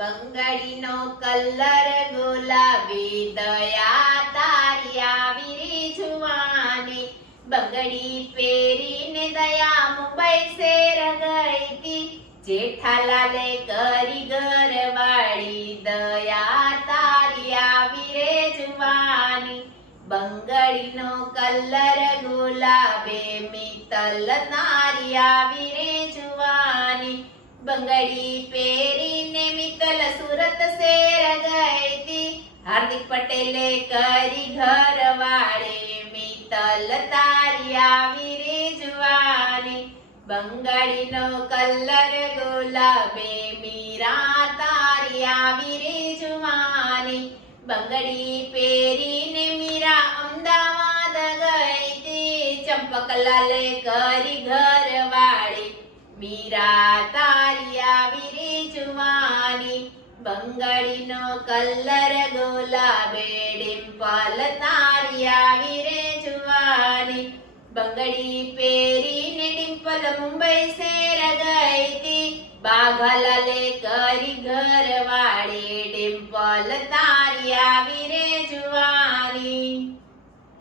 બંગડીનો colour ગુલાબી, દયા તારી આવી જુવાની. બંગડી પહેરીને દયા મુંબઈ શેર ગઈ જેઠાલાલે કરી ઘરવાળી, દયા તારી આવી રે જુવાની. બંગડીનો કલર ગુલાબે મિતલ તારી આવી રે જુવાની. બંગડી મિતલ હાર્દિક પટેલે કરી ઘર વાળે મિતલ તારી આવી રે જુવાની બંગાળીનો કલર ગુલાબે મીરા તારી આવી રે જવાની બંગડી પહેરીને મીરા અમદાવાદ ગઈ તી ચંપકલાલે કરી ઘર વાળી મીરા બંગાળીનો કલર ગુલાબે ડિમ્પલ તારી આવી રે જુવાની બંગડી પહેરીને ડિમ્પલ મુંબઈ શેર ગઈ તી બાઘાલાલે કરી ઘર વાળી ડિમ્પલ તારી